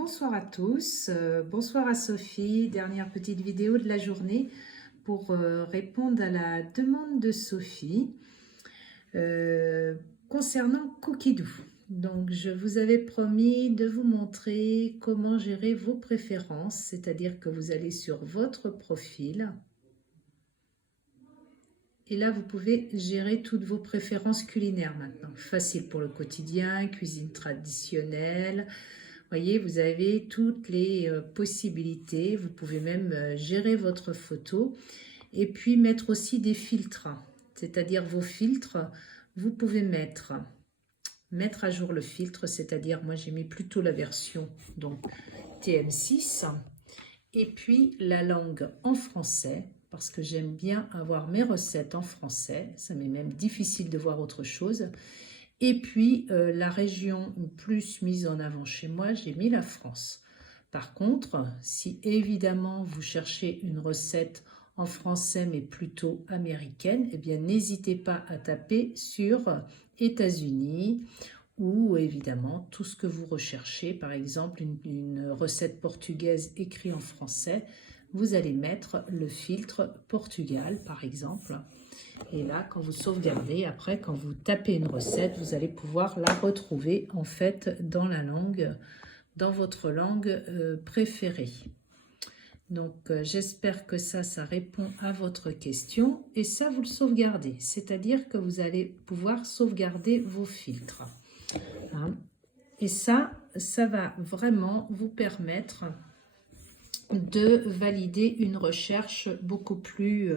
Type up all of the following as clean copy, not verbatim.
Bonsoir à tous, bonsoir à Sophie, dernière petite vidéo de la journée pour répondre à la demande de Sophie concernant Cookidoo. Donc je vous avais promis de vous montrer comment gérer vos préférences, c'est-à-dire que vous allez sur votre profil et là vous pouvez gérer toutes vos préférences culinaires maintenant. Facile pour le quotidien, cuisine traditionnelle. Voyez, vous avez toutes les possibilités. Vous pouvez même gérer votre photo et puis mettre aussi des filtres. C'est-à-dire vos filtres, vous pouvez mettre à jour le filtre. C'est-à-dire, moi j'ai mis plutôt la version donc TM6 et puis la langue en français parce que j'aime bien avoir mes recettes en français. Ça m'est même difficile de voir autre chose. Et puis, la région plus mise en avant chez moi, j'ai mis la France. Par contre, si évidemment vous cherchez une recette en français mais plutôt américaine, eh bien n'hésitez pas à taper sur États-Unis ou évidemment tout ce que vous recherchez. Par exemple, une recette portugaise écrite en français, vous allez mettre le filtre Portugal par exemple. Et là, quand vous sauvegardez, après, quand vous tapez une recette, vous allez pouvoir la retrouver en fait dans la langue, dans votre langue préférée. Donc, j'espère que ça répond à votre question. Et ça, vous le sauvegardez. C'est-à-dire que vous allez pouvoir sauvegarder vos filtres. Hein. Et ça va vraiment vous permettre de valider une recherche beaucoup plus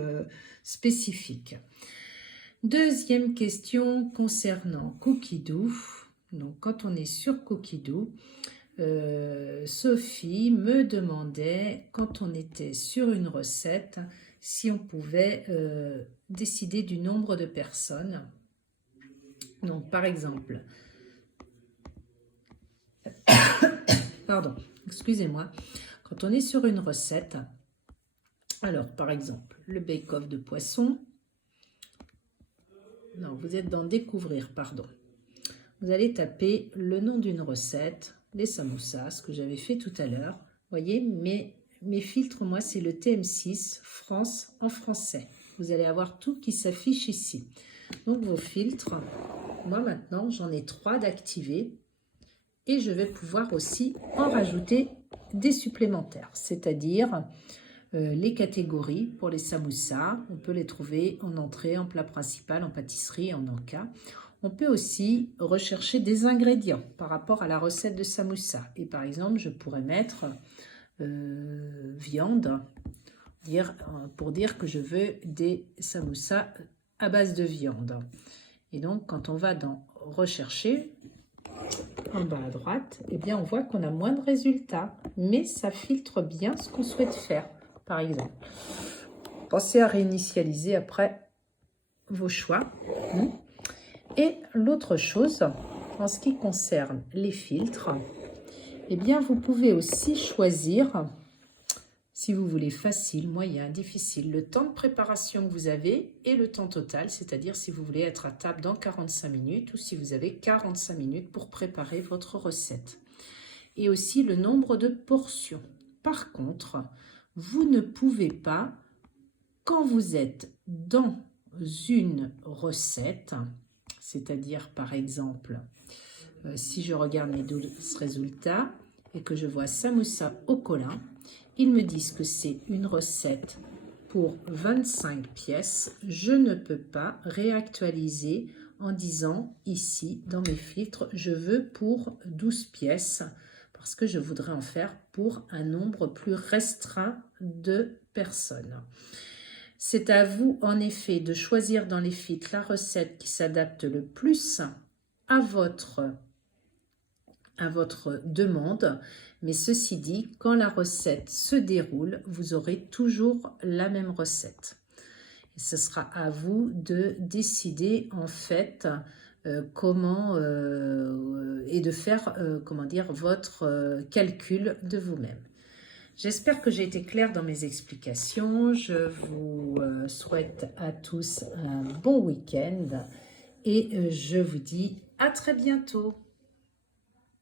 spécifique. Deuxième question concernant Cookidoo. Donc, quand on est sur Cookidoo, Sophie me demandait, quand on était sur une recette, si on pouvait décider du nombre de personnes. Donc, par exemple, pardon, excusez-moi, quand on est sur une recette, alors par exemple, le bake-off de poisson, non, vous êtes dans découvrir, pardon. Vous allez taper le nom d'une recette, les samoussas, ce que j'avais fait tout à l'heure. Vous voyez, mes filtres, moi, c'est le TM6 France en français. Vous allez avoir tout qui s'affiche ici. Donc, vos filtres, moi, maintenant, j'en ai 3 d'activés. Et je vais pouvoir aussi en rajouter des supplémentaires, c'est-à-dire les catégories pour les samoussas. On peut les trouver en entrée, en plat principal, en pâtisserie, en encas. On peut aussi rechercher des ingrédients par rapport à la recette de samoussa. Et par exemple, je pourrais mettre viande pour dire que je veux des samoussas à base de viande. Et donc, quand on va dans rechercher, en bas à droite, eh bien, on voit qu'on a moins de résultats, mais ça filtre bien ce qu'on souhaite faire, par exemple. Pensez à réinitialiser après vos choix. Et l'autre chose, en ce qui concerne les filtres, eh bien, vous pouvez aussi choisir, si vous voulez facile, moyen, difficile, le temps de préparation que vous avez et le temps total, c'est-à-dire si vous voulez être à table dans 45 minutes ou si vous avez 45 minutes pour préparer votre recette. Et aussi le nombre de portions. Par contre, vous ne pouvez pas, quand vous êtes dans une recette, c'est-à-dire par exemple, si je regarde mes 12 résultats et que je vois samoussa au colin, ils me disent que c'est une recette pour 25 pièces. Je ne peux pas réactualiser en disant ici dans mes filtres, je veux pour 12 pièces parce que je voudrais en faire pour un nombre plus restreint de personnes. C'est à vous en effet de choisir dans les filtres la recette qui s'adapte le plus à votre demande, mais ceci dit, quand la recette se déroule, vous aurez toujours la même recette. Et ce sera à vous de décider en fait comment et de faire comment dire votre calcul de vous-même. J'espère que j'ai été claire dans mes explications. Je vous souhaite à tous un bon week-end et je vous dis à très bientôt.